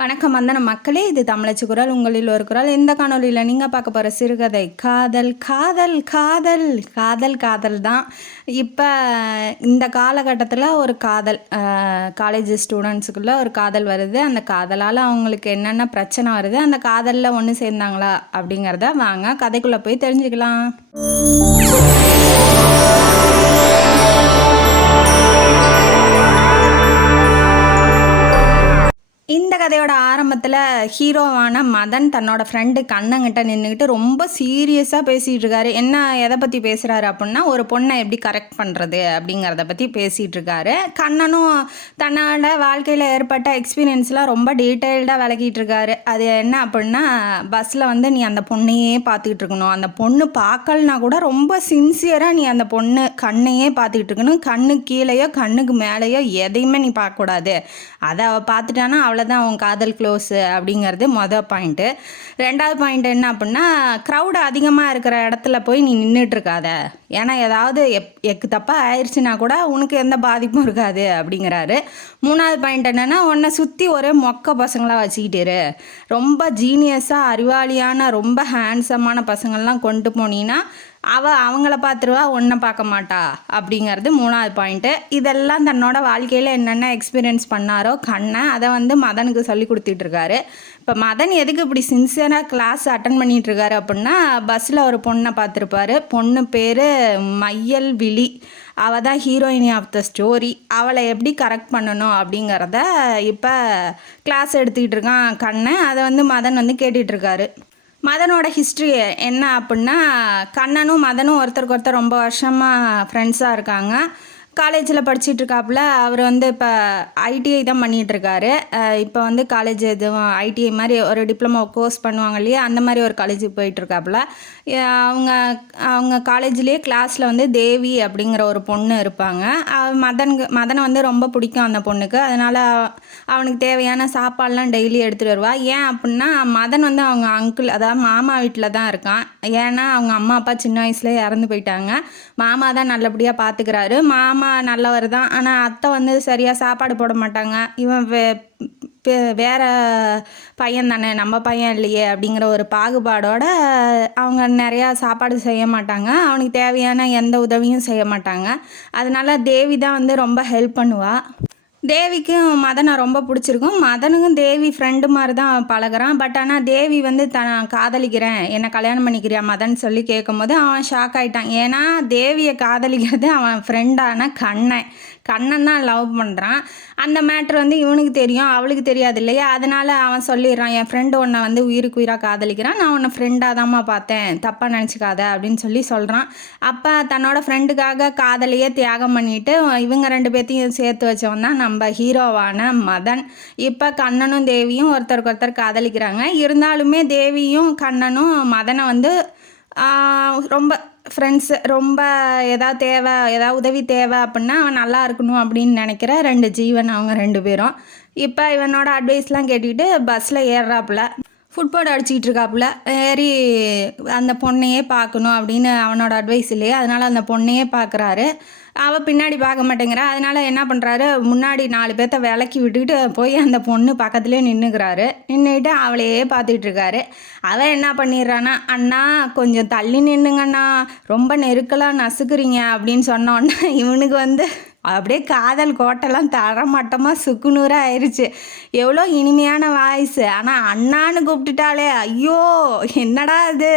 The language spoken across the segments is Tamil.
வணக்கம் வந்தன மக்களே, இது தமிழச்சி குரல். உங்களில் ஒரு குரல். இந்த காணொலியில் நீங்கள் பார்க்க போகிற சிறுகதை காதல் காதல் காதல் காதல் காதல் தான். இப்போ இந்த காலகட்டத்தில் ஒரு காதல், காலேஜ் ஸ்டூடெண்ட்ஸுக்குள்ளே ஒரு காதல் வருது. அந்த காதலால் அவங்களுக்கு என்னென்ன பிரச்சனை வருது, அந்த காதலில் ஒன்று சேர்ந்தாங்களா அப்படிங்கிறத வாங்க கதைக்குள்ளே போய் தெரிஞ்சுக்கலாம். இந்த கதையோட ஆரம்பத்தில் ஹீரோவான மதன் தன்னோட ஃப்ரெண்டு கண்ணங்கிட்ட நின்றுக்கிட்டு ரொம்ப சீரியஸாக பேசிகிட்டு இருக்காரு. என்ன எதை பற்றி பேசுகிறாரு அப்படின்னா, ஒரு பொண்ணை எப்படி கரெக்ட் பண்ணுறது அப்படிங்கிறத பற்றி பேசிகிட்டு இருக்காரு. கண்ணனும் தன்னோட வாழ்க்கையில் ஏற்பட்ட எக்ஸ்பீரியன்ஸ்லாம் ரொம்ப டீட்டெயில்டாக விளக்கிட்டு இருக்காரு. அது என்ன அப்படின்னா, பஸ்ஸில் வந்து நீ அந்த பொண்ணையே பார்த்துக்கிட்டு இருக்கணும், அந்த பொண்ணு பார்க்கலனா கூட ரொம்ப சின்சியராக நீ அந்த பொண்ணு கண்ணையே பார்த்துக்கிட்டு இருக்கணும், கண்ணு கீழேயோ கண்ணுக்கு மேலேயோ எதையுமே நீ பார்க்கக்கூடாது. அதை அவள் பார்த்துட்டானா அவ்வளோதான், அவன் காதல் க்ளோஸு அப்படிங்கிறது மொதல் பாயிண்ட்டு. ரெண்டாவது பாயிண்ட் என்ன அப்படின்னா, க்ரௌடு அதிகமாக இருக்கிற இடத்துல போய் நீ நின்றுட்டுருக்காத, ஏன்னா ஏதாவது எக்கு தப்பாக ஆயிடுச்சுன்னா கூட உனக்கு எந்த பாதிப்பும் இருக்காது அப்படிங்கிறாரு. மூணாவது பாயிண்ட் என்னென்னா, உன்னை சுற்றி ஒரே மொக்க பசங்களாக வச்சுக்கிட்டு ரொம்ப ஜீனியஸாக அறிவாளியான ரொம்ப ஹேண்ட்ஸமான பசங்கள்லாம் கொண்டு போனீங்கன்னா அவங்கள பார்த்துருவா, ஒன்றை பார்க்க மாட்டா அப்படிங்கிறது மூணாவது பாயிண்ட்டு. இதெல்லாம் தன்னோட வாழ்க்கையில் என்னென்ன எக்ஸ்பீரியன்ஸ் பண்ணாரோ கண்ணை அதை வந்து மதனுக்கு சொல்லி கொடுத்துட்ருக்காரு. இப்போ மதன் எதுக்கு இப்படி சின்சியராக கிளாஸ் அட்டன் பண்ணிகிட்ருக்காரு அப்படின்னா, பஸ்ஸில் ஒரு பொண்ணை பார்த்துருப்பாரு. பொண்ணு பேர் மையல் விழி. அவள் தான் ஹீரோயினி ஆஃப் த ஸ்டோரி. அவளை எப்படி கரெக்ட் பண்ணணும் அப்படிங்கிறத இப்போ கிளாஸ் எடுத்துக்கிட்டு இருக்கான் கண்ணை. அதை வந்து மதன் வந்து கேட்டுட்ருக்காரு. மதனோட ஹிஸ்ட்ரி என்ன அப்படின்னா, கண்ணனும் மதனும் ஒருத்தருக்கு ஒருத்தர் ரொம்ப வருஷமாக ஃப்ரெண்ட்ஸாக இருக்காங்க. காலேஜில் படிச்சுட்டு இருக்காப்புல. அவர் வந்து இப்போ ஐடிஐ தான் பண்ணிகிட்ருக்காரு. இப்போ வந்து காலேஜ் எதுவும் ஐடிஐ மாதிரி ஒரு டிப்ளமோ கோர்ஸ் பண்ணுவாங்க இல்லையா, அந்த மாதிரி ஒரு காலேஜுக்கு போயிட்டுருக்காப்புல. அவங்க காலேஜ்லேயே கிளாஸில் வந்து தேவி அப்படிங்கிற ஒரு பொண்ணு இருப்பாங்க. மதனை வந்து ரொம்ப பிடிக்கும் அந்த பொண்ணுக்கு. அதனால் அவனுக்கு தேவையான சாப்பாடெலாம் டெய்லி எடுத்துகிட்டு வருவாள். ஏன் அப்படின்னா, மதன் வந்து அவங்க அங்கிள், அதாவது மாமா வீட்டில் தான் இருக்கான். ஏன்னா அவங்க அம்மா அப்பா சின்ன வயசுலேயே இறந்து போயிட்டாங்க. மாமா தான் நல்லபடியாக பார்த்துக்கிறாரு. மாமா நல்லவர் தான், ஆனால் அத்தை வந்து சரியாக சாப்பாடு போட மாட்டாங்க. இவன் வேற பையன் தானே, நம்ம பையன் இல்லையே அப்படிங்கிற ஒரு பாகுபாடோட அவங்க நிறையா சாப்பாடு செய்ய மாட்டாங்க. அவனுக்கு தேவையான எந்த உதவியும் செய்ய மாட்டாங்க. அதனால தேவி தான் வந்து ரொம்ப ஹெல்ப் பண்ணுவாள். தேவிக்கும் மதனை ரொம்ப பிடிச்சிருக்கும். மதனுக்கும் தேவி ஃப்ரெண்டு மாதிரி தான் பழகிறான். பட் ஆனால் தேவி வந்து காதலிக்கிறேன், என்னை கல்யாணம் பண்ணிக்கிறியா மதன் சொல்லி கேட்கும்போது அவன் ஷாக் ஆகிட்டான். ஏன்னா தேவியை காதலிக்கிறது அவன் ஃப்ரெண்டான கண்ணன் தான் லவ் பண்ணுறான். அந்த மேட்ரு வந்து இவனுக்கு தெரியும், அவளுக்கு தெரியாது இல்லையா. அதனால் அவன் சொல்லிடுறான், என் ஃப்ரெண்டு உன்னை வந்து உயிருக்கு உயிராக காதலிக்கிறான், நான் உன்னை ஃப்ரெண்டாக தான்மா பார்த்தேன், தப்பாக நினச்சிக்காத அப்படின்னு சொல்கிறான். அப்போ தன்னோட ஃப்ரெண்டுக்காக காதலையே தியாகம் பண்ணிவிட்டு இவங்க ரெண்டு பேர்த்தையும் சேர்த்து வச்சவன் தான் நம்ம ஹீரோவான மதன். இப்போ கண்ணனும் தேவியும் ஒருத்தருக்கு ஒருத்தர் காதலிக்கிறாங்க. இருந்தாலுமே தேவியும் கண்ணனும் மதனை வந்து ரொம்ப ஃப்ரெண்ட்ஸு, ரொம்ப ஏதாவது உதவி தேவை அப்படின்னா அவன் நல்லா இருக்கணும் அப்படின்னு நினைக்கிற ரெண்டு ஜீவன் அவங்க ரெண்டு பேரும். இப்போ இவனோட அட்வைஸ்லாம் கேட்டுக்கிட்டு பஸ்ஸில் ஏறுறாப்புல. ஃபுட்போர்டு அடிச்சிக்கிட்டு இருக்காப்புல. ஏறி அந்த பொண்ணையே பார்க்கணும் அப்படின்னு அவனோட அட்வைஸ் இல்லையா, அதனால் அந்த பொண்ணையே பார்க்குறாரு. அவள் பின்னாடி பார்க்க மாட்டேங்கிறா. அதனால் என்ன பண்ணுறாரு, முன்னாடி 4 பேர்த்த விலக்கி விட்டுக்கிட்டு போய் அந்த பொண்ணு பக்கத்துலேயே நின்றுக்கிட்டு அவளையே பார்த்துக்கிட்டு இருக்காரு. அவன் என்ன பண்ணிடுறான்னா, அண்ணா கொஞ்சம் தள்ளி நின்றுங்கண்ணா, ரொம்ப நெருக்கலாக நசுக்குறீங்க அப்படின்னு சொன்னோன்னே இவனுக்கு வந்து அப்படியே காதல் கோட்டெல்லாம் தரமட்டமாக சுக்குநூறாக ஆயிடுச்சு. எவ்வளோ இனிமையான வாய்ஸு, ஆனால் அண்ணான்னு கூப்பிட்டுட்டாலே ஐயோ என்னடா இது.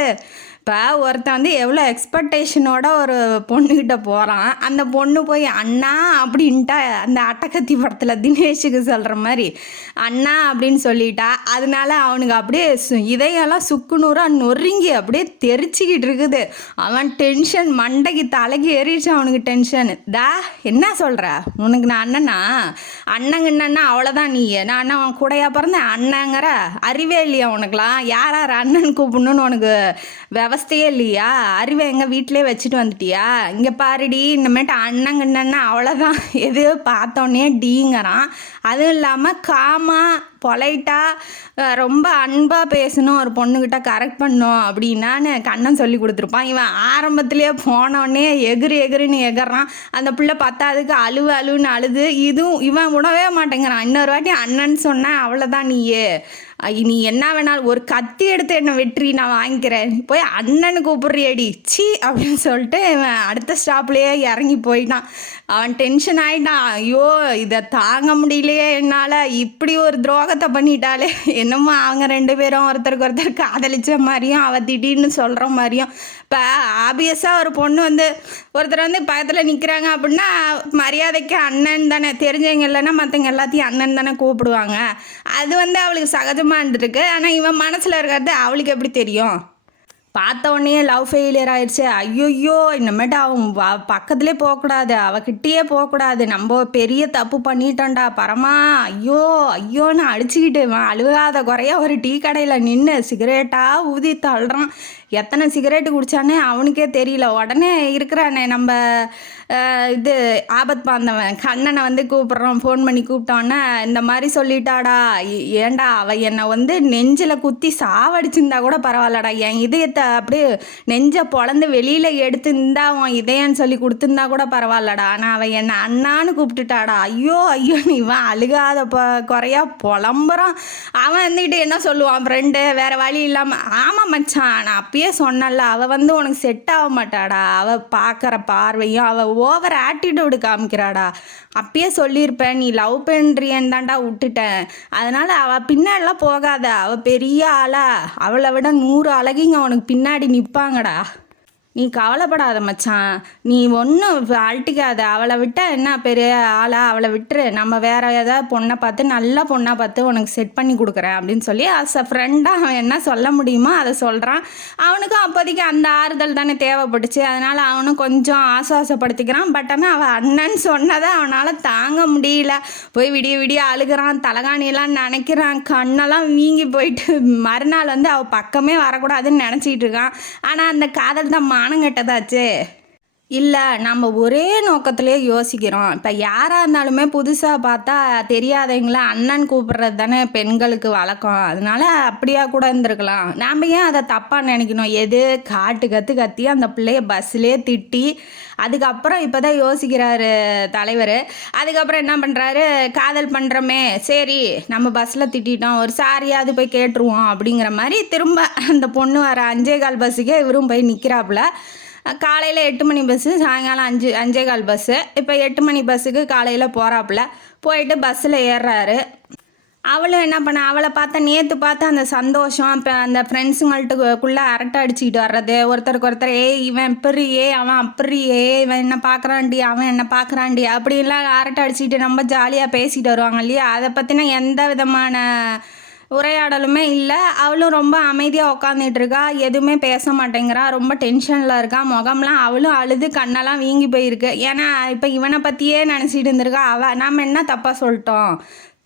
இப்போ ஒருத்தன் வந்து எவ்வளோ எக்ஸ்பெக்டேஷனோட ஒரு பொண்ணுக்கிட்ட போகிறான், அந்த பொண்ணு போய் அண்ணா அப்படின்ட்டா, அந்த அட்டகத்தி படத்தில் தினேஷுக்கு சொல்கிற மாதிரி அண்ணா அப்படின்னு சொல்லிட்டா. அதனால அவனுக்கு அப்படியே இதையெல்லாம் சுக்குநூறாக நொறுங்கி அப்படியே தெரிச்சிக்கிட்டு இருக்குது. அவன் டென்ஷன் மண்டைக்கு தலைக்கு ஏறிடுச்சு அவனுக்கு டென்ஷன். என்ன சொல்கிற, உனக்கு நான் அண்ணனா, அண்ணங்கண்ணா அவ்வளோதான், நீ நான் அவன் கூடையா பிறந்தேன் அண்ணங்கிற அறிவே இல்லையா உனக்குலாம், யார் அண்ணன் கூப்பிடணுன்னு உனக்கு அவஸ்தையே இல்லையா, அறிவை எங்கள் வீட்டிலே வச்சுட்டு வந்துட்டியா, இங்கே பாருடி இனிமேட்டு அண்ணங்கண்ணா அவ்வளோதான், எது பார்த்தோன்னே டீங்கிறான். அதுவும் இல்லாமல் காமா பொலைட்டாக ரொம்ப அன்பாக பேசணும், ஒரு பொண்ணுக்கிட்ட கரெக்ட் பண்ணணும் அப்படின்னான்னு கண்ணன் சொல்லி கொடுத்துருப்பான். இவன் ஆரம்பத்திலேயே போனோடனே எகுன்னு எகறான். அந்த பிள்ளை பத்தாவதுக்கு அழுவுன்னு அழுது இதுவும் இவன் உணவே மாட்டேங்கிறான். இன்னொரு வாட்டி அண்ணன்னு சொன்னேன், அவ்வளோதான் நீ என்ன வேணாலும் ஒரு கத்தி எடுத்து என்னை வெற்றி நான் வாங்கிக்கிறேன், போய் அண்ணனு கூப்பிட்றியடி சி அப்படின்னு சொல்லிட்டு இவன் அடுத்த ஸ்டாப்லேயே இறங்கி போயிட்டான். அவன் டென்ஷன் ஆகிட்டான். ஐயோ இதை தாங்க முடியலையே என்னால், இப்படி ஒரு துரோகத்தை பண்ணிட்டாலே. என்னமோ அவங்க 2 பேரும் ஒருத்தருக்கு ஒருத்தர் காதலிச்ச மாதிரியும் அவள் திடீர்னு சொல்கிற மாதிரியும். இப்போ ஆபியஸாக ஒரு பொண்ணு ஒருத்தர் பக்கத்தில் நிற்கிறாங்க அப்படின்னா மரியாதைக்கு அண்ணன் தானே, தெரிஞ்சவங்க இல்லைன்னா மற்றவங்க எல்லாத்தையும் அண்ணன் தானே கூப்பிடுவாங்க. அது அவளுக்கு சகஜமாக இருந்துருக்கு. ஆனால் இவன் மனசில் இருக்கிறது அவளுக்கு எப்படி தெரியும்? பார்த்த உடனே லவ் ஃபெயிலியர் ஆயிடுச்சு. ஐயோ இனிமேட்டு அவன் பக்கத்துலேயே போகக்கூடாது, அவகிட்டயே போகக்கூடாது, நம்ம பெரிய தப்பு பண்ணிட்டோண்டா பரமா, ஐயோன்னு அடிச்சுக்கிட்டு அழுகாத குறையா ஒரு டீ கடையில் நின்று சிகரெட்டாக ஊதி தள்ளுறான். எத்தனை சிகரெட்டு குடித்தானே அவனுக்கே தெரியல. உடனே இருக்கிறானே நம்ம இது ஆபத் பாந்தவன் கண்ணனை கூப்பிட்றோம், ஃபோன் பண்ணி கூப்பிட்டோன்னே இந்த மாதிரி சொல்லிட்டாடா, ஏண்டா அவள் என்னை நெஞ்சில் குத்தி சாவடிச்சிருந்தா கூட பரவாயில்லடா, என் இதயத்தை அப்படியே நெஞ்சை பொழந்து வெளியில் எடுத்துருந்தா உன் இதயன்னு சொல்லி கொடுத்துருந்தா கூட பரவாயில்லடா, ஆனால் அவள் என்னை அண்ணான்னு கூப்பிட்டுட்டாடா, ஐயோன்னு இவன் அழுகாத குறையா புலம்புறான். அவன் என்ன சொல்லுவான் ஃப்ரெண்டு, வேறு வழி இல்லாமல், ஆமாம் மச்சான் நான் அப்பயே சொன்னல, அவள் உனக்கு செட் ஆக மாட்டாடா, அவள் பார்க்குற பார்வையும் அவள் ஓவர் ஆட்டிடியூடு காமிக்கிறாடா, அப்பயே சொல்லியிருப்பேன் நீ லவ் பண்ணுறியன்னு தான்டா விட்டுட்டேன், அதனால் அவள் பின்னாடிலாம் போகாத, அவள் பெரிய ஆளா, அவளை விட 100 அழகிங்க அவனுக்கு பின்னாடி நிற்பாங்கடா, நீ கவலைப்படாத மச்சான், நீ ஒன்றும் அழட்டிக்காத, அவளை விட்டால் என்ன பெரிய ஆளா, அவளை விட்டுரு, நம்ம வேறு ஏதாவது பொண்ணை பார்த்து நல்ல பொண்ணாக பார்த்து உனக்கு செட் பண்ணி கொடுக்குறேன் அப்படின்னு சொல்லி அஸ் அ ஃப்ரெண்டாக அவன் என்ன சொல்ல முடியுமோ அதை சொல்கிறான். அவனுக்கும் அப்போதைக்கு அந்த ஆறுதல் தானே தேவைப்பட்டுச்சு, அதனால் அவனும் கொஞ்சம் ஆசுவாசப்படுத்திக்கிறான். பட் ஆனால் அவள் அண்ணன் சொன்னதை அவனால் தாங்க முடியல, போய் விடிய அழுகிறான், தலகாணியெல்லாம் நினைக்கிறான், கண்ணெல்லாம் வீங்கி போயிட்டு மறுநாள் அவள் பக்கமே வரக்கூடாதுன்னு நினச்சிக்கிட்டு இருக்கான். ஆனால் அந்த காதல் தான் மானங்கட்டதாச்சு. இல்லை நம்ம ஒரே நோக்கத்திலே யோசிக்கிறோம். இப்போ யாராக இருந்தாலுமே புதுசாக பார்த்தா தெரியாதவங்கள அண்ணன் கூப்பிட்றது தானே பெண்களுக்கு வழக்கம், அதனால அப்படியா கூட இருந்திருக்கலாம். நாம் ஏன் அதை தப்பாக நினைக்கணும்? எது கத்தி அந்த பிள்ளைய பஸ்லேயே திட்டி அதுக்கப்புறம் இப்போ தான் யோசிக்கிறாரு தலைவர். அதுக்கப்புறம் என்ன பண்ணுறாரு, காதல் பண்ணுறோமே சரி நம்ம பஸ்ஸில் திட்டோம், ஒரு சாரியாவது போய் கேட்டுருவோம் அப்படிங்கிற மாதிரி திரும்ப அந்த பொண்ணு வர 5:15 பஸ்ஸுக்கே இவரும் போய் நிற்கிறாப்புல. காலையில் 8 மணி பஸ்ஸு, சாயங்காலம் 5:15 பஸ்ஸு. இப்போ 8 மணி பஸ்ஸுக்கு காலையில் போகிறாப்புல, போயிட்டு பஸ்ஸில் ஏறுறாரு. அவளும் என்ன பண்ண, அவளை நேற்று பார்த்தா அந்த சந்தோஷம், இப்போ அந்த ஃப்ரெண்ட்ஸுங்கள்ட்டுக்குள்ளே அரட்டை அடிச்சுக்கிட்டு வர்றது, ஒருத்தருக்கு ஒருத்தர் இவன் இப்படி அவன் அப்படி இவன் என்ன பார்க்குறான்டி அவன் என்ன பார்க்குறான்டி அப்படின்லாம் அரட்டை அடிச்சுக்கிட்டு ரொம்ப ஜாலியாக பேசிட்டு வருவாங்க இல்லையா. அதை பற்றின எந்த விதமான உரையாடலுமே இல்லை. அவளும் ரொம்ப அமைதியாக உட்காந்துட்டு இருக்கா, எதுவுமே பேச மாட்டேங்கிறா, ரொம்ப டென்ஷனில் இருக்கா, முகம்லாம் அவளும் அழுது கண்ணெல்லாம் வீங்கி போயிருக்கு. ஏன்னா இப்போ இவனை பற்றியே நினச்சிட்டு இருந்திருக்கா. நாம் என்ன தப்பாக சொல்லிட்டோம்,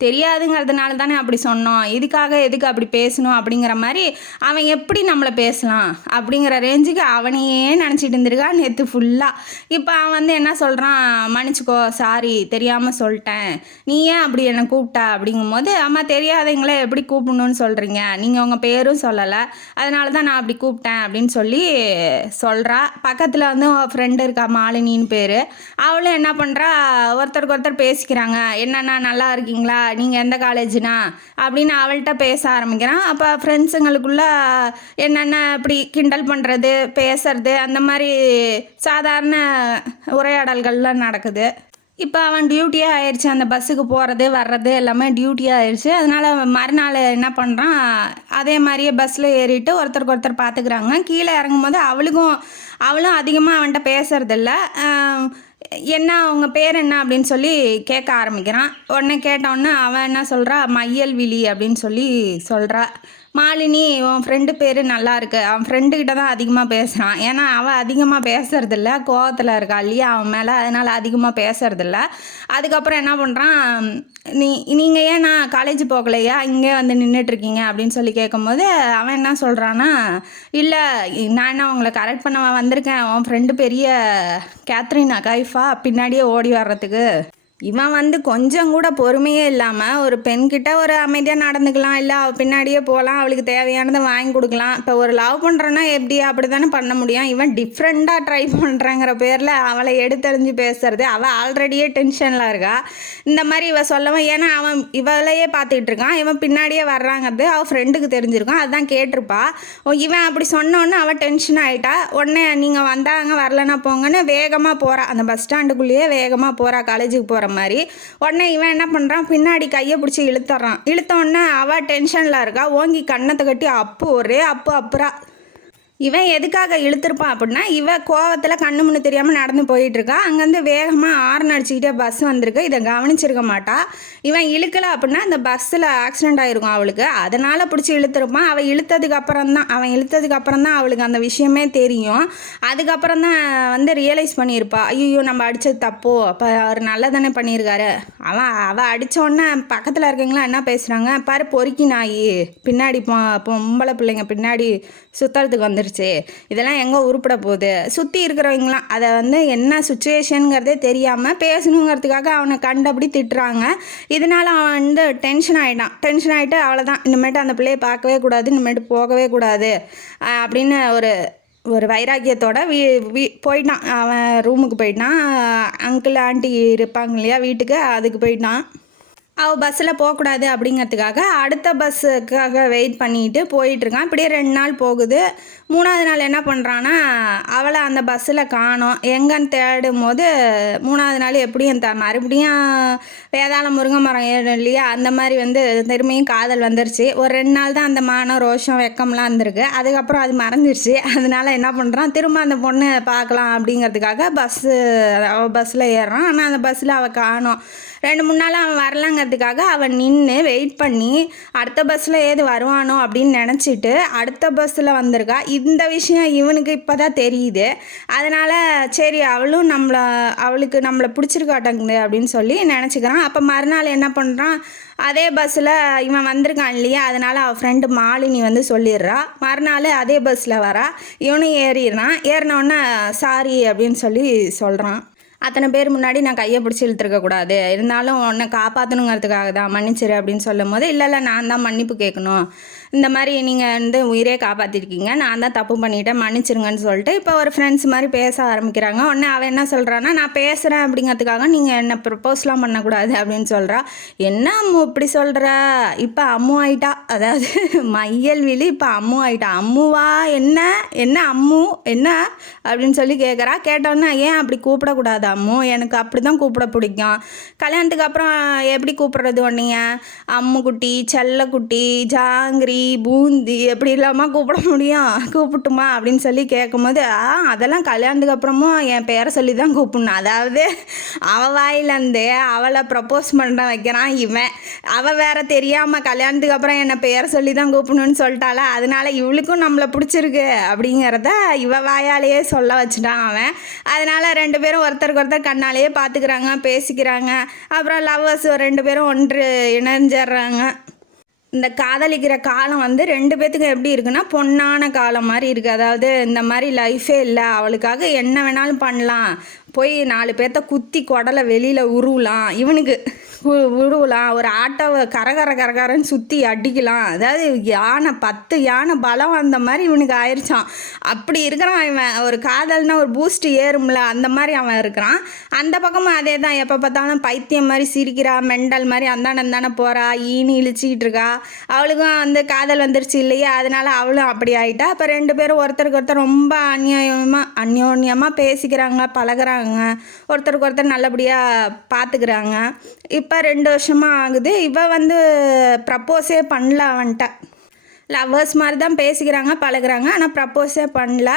தெரியாதுங்கிறதுனால தானே அப்படி சொன்னோம், எதுக்கு அப்படி பேசணும் அப்படிங்கிற மாதிரி அவன் எப்படி நம்மளை பேசலாம் அப்படிங்கிற ரேஞ்சுக்கு அவனையே நினச்சிட்டு இருந்திருக்கா நேற்று ஃபுல்லாக. இப்போ அவன் என்ன சொல்கிறான், மன்னிச்சிக்கோ சாரி தெரியாமல் சொல்லிட்டேன், நீ ஏன் அப்படி என்னை கூப்பிட்டா அப்படிங்கும்போது, அம்மா தெரியாதவங்களே எப்படி கூப்பிடணும்னு சொல்கிறீங்க, நீங்கள் உங்கள் பேரும் சொல்லலை, அதனால தான் நான் அப்படி கூப்பிட்டேன் அப்படின்னு சொல்லி சொல்கிறா. பக்கத்தில் ஃப்ரெண்டு இருக்கா மாலினின்னு பேர், அவளும் என்ன பண்ணுறா, ஒருத்தருக்கு ஒருத்தர் பேசிக்கிறாங்க, என்னென்னா நல்லா இருக்கீங்களா, நீங்கள் எந்த காலேஜுனா அப்படின்னு அவள்கிட்ட பேச ஆரம்பிக்கிறான். அப்போ ஃப்ரெண்ட்ஸுங்களுக்குள்ள என்னென்ன இப்படி கிண்டல் பண்ணுறது பேசுறது அந்த மாதிரி சாதாரண உரையாடல்கள்லாம் நடக்குது. இப்போ அவன் டியூட்டியாக ஆயிடுச்சு, அந்த பஸ்ஸுக்கு போகிறது வர்றது எல்லாமே டியூட்டியாக ஆயிடுச்சு. அதனால் மறுநாள் என்ன பண்ணுறான், அதே மாதிரியே பஸ்ஸில் ஏறிட்டு ஒருத்தருக்கு ஒருத்தர் பார்த்துக்கிறாங்க. கீழே இறங்கும்போது அவளும் அதிகமாக அவன்கிட்ட பேசுறதில்ல. என்ன அவங்க பேர் என்ன அப்படின்னு சொல்லி கேட்க ஆரம்பிக்கிறான். உடனே கேட்டோன்னே அவன் என்ன சொல்கிறா, மையல்விழி அப்படின்னு சொல்லி சொல்கிறா. மாலினி உன் ஃப்ரெண்டு பேர் நல்லா இருக்கு, அவன் ஃப்ரெண்டுக்கிட்ட தான் அதிகமாக பேசுகிறான், ஏன்னா அவள் அதிகமாக பேசுறதில்ல, கோவத்தில் இருக்கா இல்லையா அவன் மேலே, அதனால் அதிகமாக பேசுறதில்ல. அதுக்கப்புறம் என்ன பண்ணுறான், நீங்கள் ஏன் நான் காலேஜ் போகலையா இங்கே நின்றுட்டுருக்கீங்க அப்படின்னு சொல்லி கேட்கும்போது அவன் என்ன சொல்கிறான்னா, இல்லை நான் என்ன உங்களை கரெக்ட் பண்ண வந்திருக்கேன், உன் ஃப்ரெண்டு பெரிய கேத்ரின் அகைஃபா பின்னாடியே ஓடி வர்றதுக்கு, இவன் வந்து கொஞ்சம் கூட பொறுமையே இல்லாமல் ஒரு பெண்கிட்ட ஒரு அமைதியாக நடந்துக்கலாம், இல்லை அவள் பின்னாடியே போகலாம், அவளுக்கு தேவையானதை வாங்கி கொடுக்கலாம். இப்போ ஒரு லவ் பண்ணுறோன்னா எப்படி அப்படி தானே பண்ண முடியும். இவன் டிஃப்ரெண்ட்டாக ட்ரை பண்ணுறாங்கிற பேரில் அவளை எடுத்தறிஞ்சு பேசுறது. அவள் ஆல்ரெடியே டென்ஷனில் இருக்கா. இந்த மாதிரி இவ சொல்லவும், ஏன்னா அவன் இவளையே பார்த்துக்கிட்டு இருக்கான், இவன் பின்னாடியே வர்றாங்கிறது அவள் ஃப்ரெண்டுக்கு தெரிஞ்சிருக்கான், அதுதான் கேட்டிருப்பா. இவன் அப்படி சொன்னோன்னே அவள் டென்ஷன் ஆகிட்டா. உடனே நீங்கள் வந்தாங்க வரலன்னா போங்கன்னு வேகமாக போகிறா, அந்த பஸ் ஸ்டாண்டுக்குள்ளேயே வேகமாக போகிறா, காலேஜுக்கு போகிற மாதிரி. உடனே இவன் என்ன பண்ணுறான், பின்னாடி கையை பிடிச்சி இழுத்துறான். இழுத்தோடனே அவள் டென்ஷனில் இருக்கா, ஓங்கி கண்ணத்தை கட்டி ஒரே அப்புறா. இவன் எதுக்காக இழுத்துருப்பான் அப்படின்னா, இவன் கோவத்தில் கண்ணு முன்னு தெரியாமல் நடந்து போயிட்டுருக்கா. அங்கேருந்து வேகமாக ஹார்ன் அடிச்சுக்கிட்டே பஸ் வந்திருக்கு, இதை கவனிச்சிருக்க மாட்டா. இவன் இழுக்கலை அப்படின்னா அந்த பஸ்ஸில் ஆக்சிடெண்ட் ஆகிருக்கும் அவளுக்கு, அதனால் பிடிச்சி இழுத்துருப்பான். அவன் இழுத்ததுக்கு அப்புறம் தான் அவளுக்கு அந்த விஷயமே தெரியும். அதுக்கப்புறம் தான் வந்து ரியலைஸ் பண்ணியிருப்பா, ஐயோ நம்ம அடித்தது தப்போ, அப்போ அவர் நல்லா தானே பண்ணியிருக்காரு. அவள் அடித்தோடனே பக்கத்தில் இருக்கீங்களா என்ன பேசுகிறாங்க பாரு, பொறுக்கி நாய் பின்னாடி பொம்பளை பிள்ளைங்க பின்னாடி சுற்றுறதுக்கு வந்துருச்சு, இதெல்லாம் எங்கே உருப்பட போகுது. சுற்றி இருக்கிறவங்களாம் அதை வந்து என்ன சுச்சுவேஷனுங்கிறதே தெரியாமல் பேசணுங்கிறதுக்காக அவனை கண்டபடி திட்டுறாங்க. இதனால் அவன் வந்து டென்ஷன் ஆகிட்டு அவ்வளோதான், இனிமேட்டு அந்த பிள்ளையை பார்க்கவே கூடாது, இனிமேட்டு போகவே கூடாது அப்படின்னு ஒரு வைராக்கியத்தோட போயிட்டான். அவன் ரூமுக்கு போயிட்டான். அங்கிள் ஆண்டி இருப்பாங்க இல்லையா வீட்டுக்கு, அதுக்கு போயிட்டான். அவள் பஸ்ஸில் போகக்கூடாது அப்படிங்கிறதுக்காக அடுத்த பஸ்ஸுக்காக வெயிட் பண்ணிட்டு போயிட்டுருக்கான். இப்படியே 2 நாள் போகுது. 3ஆவது நாள் என்ன பண்ணுறான்னா, அவளை அந்த பஸ்ஸில் காணோம். எங்கன்னு தேடும் போது 3ஆவது நாள் எப்படியும் மறுபடியும் வேதாளம் முருங்கை மரம் ஏறும் இல்லையா, அந்த மாதிரி வந்து திரும்பியும் காதல் வந்துருச்சு. ஒரு 2 நாள் தான் அந்த மானம் ரோஷம் வெக்கம்லாம் இருந்திருக்கு. அதுக்கப்புறம் அது மறைஞ்சிருச்சு. அதனால என்ன பண்ணுறான், திரும்ப அந்த பொண்ணை பார்க்கலாம் அப்படிங்கிறதுக்காக அவள் பஸ்ஸில் ஏறுறான். ஆனால் அந்த பஸ்ஸில் அவள் காணோம். 2-3 நாள் அவன் வரலாங்கிறதுக்காக அவன் நின்று வெயிட் பண்ணி அடுத்த பஸ்ஸில் ஏது வருவானோ அப்படின்னு நினச்சிட்டு அடுத்த பஸ்ஸில் வந்திருக்கா. இந்த விஷயம் இவனுக்கு இப்போ தான் தெரியுது. அதனால் சரி அவளுக்கு நம்மளை பிடிச்சிருக்காட்டங்குது அப்படின்னு சொல்லி நினச்சிக்கிறான். அப்போ மறுநாள் என்ன பண்ணுறான், அதே பஸ்ஸில் இவன் வந்திருக்கான் இல்லையா, அதனால் அவள் ஃப்ரெண்டு மாலினி வந்து சொல்லிடுறா. மறுநாள் அதே பஸ்ஸில் வரா, இவனும் ஏறிடுறான். ஏறினோடனே சாரி அப்படின்னு சொல்லி சொல்கிறான். அத்தனை பேர் முன்னாடி நான் கையை பிடிச்சி இழுத்துருக்கக்கூடாது, இருந்தாலும் உன்னை காப்பாற்றணுங்கிறதுக்காக தான், மன்னிச்சிரு அப்படின்னு சொல்லும் போது, இல்லை நான் தான் மன்னிப்பு கேட்கணும், இந்த மாதிரி நீங்கள் வந்து உயிரே காப்பாற்றிருக்கீங்க, நான் தான் தப்பு பண்ணிவிட்டேன், மன்னிச்சிருங்கன்னு சொல்லிட்டு இப்போ ஒரு ஃப்ரெண்ட்ஸ் மாதிரி பேச ஆரம்பிக்கிறாங்க. உடனே அவன் என்ன சொல்கிறான்னா, நான் பேசுகிறேன் அப்படிங்கிறதுக்காக நீங்கள் என்னை ப்ரப்போஸ்லாம் பண்ணக்கூடாது அப்படின்னு சொல்கிறா. என்ன அம்மு இப்படி சொல்கிற, இப்போ அம்மு ஆயிட்டா, அதாவது மையல்விழி இப்போ அம்மு ஆயிட்டா. அம்முவா, என்ன அம்மு என்ன அப்படின்னு சொல்லி கேட்குறா. கேட்டோன்னே ஏன் அப்படி கூப்பிடக்கூடாது அம்மு, எனக்கு அப்படி தான் கூப்பிட பிடிக்கும், கல்யாணத்துக்கு அப்புறம் எப்படி கூப்பிட்றது உன்னைய, அம்முக்குட்டி, செல்லக்குட்டி, ஜாங்கிரி, பூந்தி எப்படி இல்லாமல் கூப்பிட முடியும், கூப்பிட்டுமா அப்படின்னு சொல்லி கேட்கும்போது, அதெல்லாம் கல்யாணத்துக்கு அப்புறமும் என் பேரை சொல்லி தான் கூப்பிடணும். அதாவது அவள் வாயிலேருந்தே அவளை ப்ரப்போஸ் பண்ண வைக்கிறான் இவன். அவள் வேற தெரியாமல் கல்யாணத்துக்கு அப்புறம் என்னை பேரை சொல்லி தான் கூப்பிடணும்னு சொல்லிட்டால, அதனால இவளுக்கும் நம்மளை பிடிச்சிருக்கு அப்படிங்கிறத இவ வாயாலேயே சொல்ல வச்சுட்டான் அவன். அதனால் 2 பேரும் ஒருத்தருக்கு கண்ணாலேயே பார்த்துக்கிறாங்க, பேசிக்கிறாங்க. அப்புறம் லவ்வர்ஸ் 2 பேரும் ஒன்று இணைஞ்சிட்றாங்க. இந்த காதலிக்கிற காலம் வந்து 2 பேத்துக்கும் எப்படி இருக்குன்னா பொன்னான காலம் மாதிரி இருக்குது. அதாவது இந்த மாதிரி லைஃபே இல்லை, அவளுக்காக என்ன வேணாலும் பண்ணலாம், போய் 4 பேர்த்த குத்தி குடலை வெளியில் உருவலாம், இவனுக்கு உருவலாம், ஒரு ஆட்டோவை கரகரன்னு சுற்றி அடிக்கலாம். அதாவது 10 யானை பலம் அந்த மாதிரி இவனுக்கு ஆயிடுச்சான். அப்படி இருக்கிறான் இவன். ஒரு காதல்னா ஒரு பூஸ்ட் ஏறும்ல, அந்த மாதிரி அவன் இருக்கிறான். அந்த பக்கமும் அதே தான், எப்போ பார்த்தாலும் பைத்தியம் மாதிரி சிரிக்கிறா, மெண்டல் மாதிரி அந்தானே போகிறா, ஈனி இழிச்சிக்கிட்டு இருக்கா. அவளுக்கும் வந்து காதல் வந்துருச்சு இல்லையா, அதனால அவளும் அப்படி ஆகிட்டா. இப்போ 2 பேரும் ஒருத்தருக்கு ஒருத்தர் ரொம்ப அந்யோன்யமாக பேசிக்கிறாங்க, பழகிறாங்க, ஒருத்தருக்கு ஒருத்தர் நல்லபடியாக பார்த்துக்கிறாங்க. இப்போ 2 வருஷமாக ஆகுது. இவ வந்து ப்ரப்போஸே பண்ணல அவன்கிட்ட. லவ்வர்ஸ் மாதிரி தான் பேசிக்கிறாங்க, பழகுறாங்க, ஆனால் ப்ரப்போஸே பண்ணல.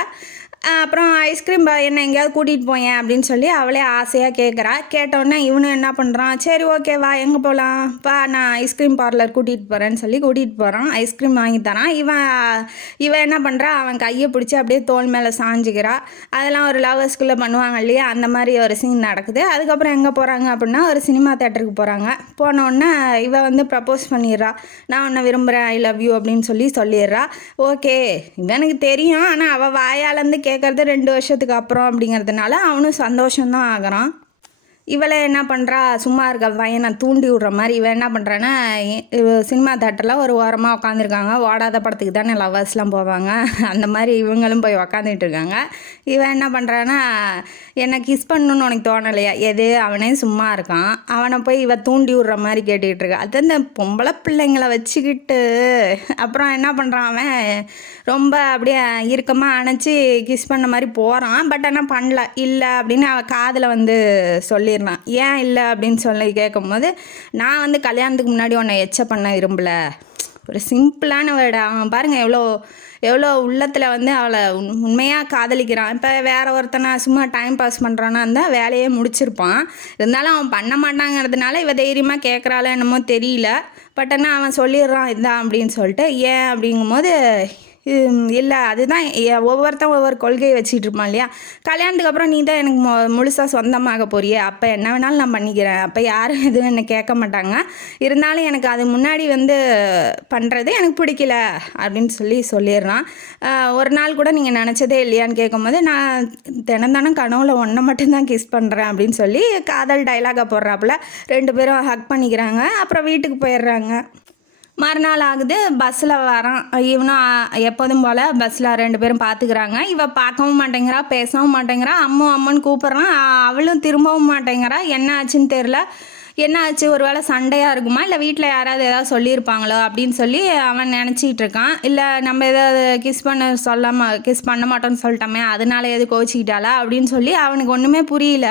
அப்புறம் ஐஸ்கிரீம் என்ன எங்கேயாவது கூட்டிகிட்டு போயேன் அப்படின்னு சொல்லி அவளே ஆசையாக கேட்குறா. கேட்டோடனே இவனும் என்ன பண்ணுறான், சரி ஓகே வா எங்கே போகலாம், வா நான் ஐஸ்கிரீம் பார்லர் கூட்டிகிட்டு போகிறேன்னு சொல்லி கூட்டிகிட்டு போகிறான். ஐஸ்கிரீம் வாங்கி தரான். இவன் என்ன பண்ணுறா, அவன் கையை பிடிச்சி அப்படியே தோல் மேலே சாஞ்சிக்கிறா. அதெல்லாம் ஒரு லவர்ஸ்குள்ளே பண்ணுவாங்க இல்லையா, அந்த மாதிரி ஒரு சீன் நடக்குது. அதுக்கப்புறம் எங்கே போகிறாங்க அப்படின்னா ஒரு சினிமா தேட்டருக்கு போகிறாங்க. போனோடனே இவன் வந்து ப்ரப்போஸ் பண்ணிடுறா, நான் உன்னை விரும்புகிறேன், ஐ லவ் யூ அப்படின்னு சொல்லிடுறா. ஓகே இவனுக்கு தெரியும், ஆனால் அவள் வாயாலேருந்து கேட்குறது 2 வருஷத்துக்கு அப்புறம் அப்படிங்கிறதுனால அவனும் சந்தோஷம்தான் ஆகிறான். இவளே என்ன பண்ணுறா, சும்மா இருக்க பையனை தூண்டி விடுற மாதிரி இவன் என்ன பண்ணுறான்னா, சினிமா தேட்டரில் ஒரு ஓரமாக உட்காந்துருக்காங்க. ஓடாத படத்துக்கு தானே லவ்வர்ஸ்லாம் போவாங்க, அந்த மாதிரி இவங்களும் போய் உக்காந்துட்டு இருக்காங்க. இவன் என்ன பண்ணுறான்னா, என்னை கிஸ் பண்ணணுன்னு உனக்கு தோணலையா, எது அவனே சும்மா இருக்கான், அவனை போய் இவ தூண்டி விடுற மாதிரி கேட்டுக்கிட்டு இருக்கா. அது இந்த பொம்பளை பிள்ளைங்களை வச்சுக்கிட்டு அப்புறம் என்ன பண்ணுறான் அவன், ரொம்ப அப்படியே இறுக்கமாக அணைச்சி கிஸ் பண்ண மாதிரி போகிறான். பட் ஆனால் பண்ணல, இல்லை அப்படின்னு அவள் காதில் வந்து சொல்லிடுறான். ஏன் இல்லை அப்படின்னு சொல்லி கேட்கும்போது, நான் வந்து கல்யாணத்துக்கு முன்னாடி உன்னை எச்ச பண்ண விரும்பலை. ஒரு சிம்பிளான வேர்டு. அவன் பாருங்கள் எவ்வளோ உள்ளத்தில் வந்து அவளை உண்மையாக காதலிக்கிறான். இப்போ வேற ஒருத்தனை சும்மா டைம் பாஸ் பண்ணுறான்னா இருந்தால் வேலையே முடிச்சிருப்பான். இருந்தாலும் அவன் பண்ண மாட்டாங்கிறதுனால இவ தைரியமாக கேட்குறாளோ என்னமோ தெரியல. பட் ஆனால் அவன் சொல்லிடுறான் இதான் அப்படின்னு சொல்லிட்டு. ஏன் அப்படிங்கும்போது, இல்லை அதுதான் ஒவ்வொருத்தன் ஒவ்வொரு கொள்கையை வச்சுட்டு இருப்பான் இல்லையா. கல்யாணத்துக்கு அப்புறம் நீ தான் எனக்கு முழுசாக சொந்தமாக போறியே, அப்போ என்ன வேணாலும் நான் பண்ணிக்கிறேன், அப்போ யாரும் எதுவும் என்னை கேட்க மாட்டாங்க, இருந்தாலும் எனக்கு அது முன்னாடி வந்து பண்ணுறது எனக்கு பிடிக்கல அப்படின்னு சொல்லிடுறான். ஒரு நாள் கூட நீங்கள் நினச்சதே இல்லையான்னு கேட்கும்போது, நான் தினம் கனவுல ஒன்றை மட்டும்தான் கிஸ் பண்ணுறேன் அப்படின்னு சொல்லி காதல் டைலாக போடுறாப்புல 2 பேரும் ஹக் பண்ணிக்கிறாங்க. அப்புறம் வீட்டுக்கு போயிடுறாங்க. மறுநாள் ஆகுது, பஸ்ஸில் வரான். இவனும் எப்போதும் போல் பஸ்ஸில் 2 பேரும் பார்த்துக்கிறாங்க. இவ பார்க்கவும் மாட்டேங்கிறா, பேசவும் மாட்டேங்கிறா, அம்மான்னு கூப்பிட்றான். அவளும் திரும்பவும் மாட்டேங்கிறா. என்ன ஆச்சுன்னு தெரில. என்ன ஆச்சு, ஒரு வேளை சண்டையாக இருக்குமா, இல்லை வீட்டில் யாராவது ஏதாவது சொல்லியிருப்பாங்களோ அப்படின்னு சொல்லி அவன் நினச்சிக்கிட்டு இருக்கான். இல்லை நம்ம ஏதாவது கிஸ் பண்ண மாட்டோம்னு சொல்லிட்டோமே, அதனால எது கோச்சிக்கிட்டாளா அப்படின்னு சொல்லி அவனுக்கு ஒன்றுமே புரியல.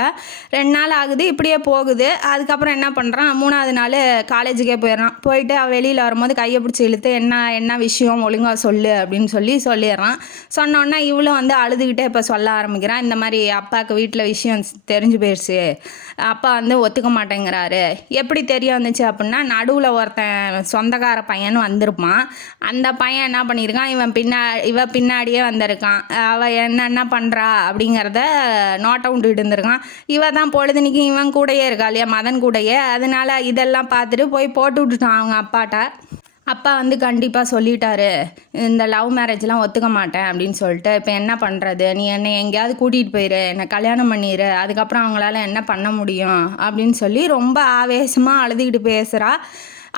2 நாள் ஆகுது, இப்படியே போகுது. அதுக்கப்புறம் என்ன பண்ணுறான், 3ஆவது நாள் காலேஜுக்கே போயிடுறான். போயிட்டு அவள் வெளியில் வரும்போது கையை பிடிச்சி இழுத்து என்ன விஷயம் ஒழுங்காக சொல்லு அப்படின்னு சொல்லிடுறான். சொன்னோன்னா இவளும் வந்து அழுதுகிட்டே இப்போ சொல்ல ஆரம்பிக்கிறான். இந்த மாதிரி அப்பாவுக்கு வீட்டில் விஷயம் தெரிஞ்சு போயிடுச்சு, அப்பா வந்து ஒத்துக்க மாட்டேங்கிறாரு. எப்படி தெரிய வந்துச்சு அப்படின்னா, நடுவில் ஒருத்தன் சொந்தக்கார பையன் வந்திருப்பான். அந்த பையன் என்ன பண்ணியிருக்கான், இவ பின்னாடியே வந்திருக்கான். அவள் என்ன பண்ணுறா அப்படிங்கிறத நோட் அவுட் இருந்திருக்கான். இவ தான் பொழுதுனிக்கு இவன் கூடயே இருக்கா இல்லையா, மதன் கூடயே. அதனால இதெல்லாம் பார்த்துட்டு போய் போட்டு விட்டுட்டான் அவங்க அப்பாட்ட. அப்பா வந்து கண்டிப்பாக சொல்லிட்டாரு, இந்த லவ் மேரேஜ்லாம் ஒத்துக்க மாட்டேன் அப்படின்னு சொல்லிட்டு. இப்போ என்ன பண்ணுறது, நீ என்னை எங்கேயாவது கூட்டிகிட்டு போயிரு, என்னை கல்யாணம் பண்ணிடு, அதுக்கப்புறம் அவங்களால என்ன பண்ண முடியும் அப்படின்னு சொல்லி ரொம்ப ஆவேசமாக அழுதுகிட்டு பேசுகிறா.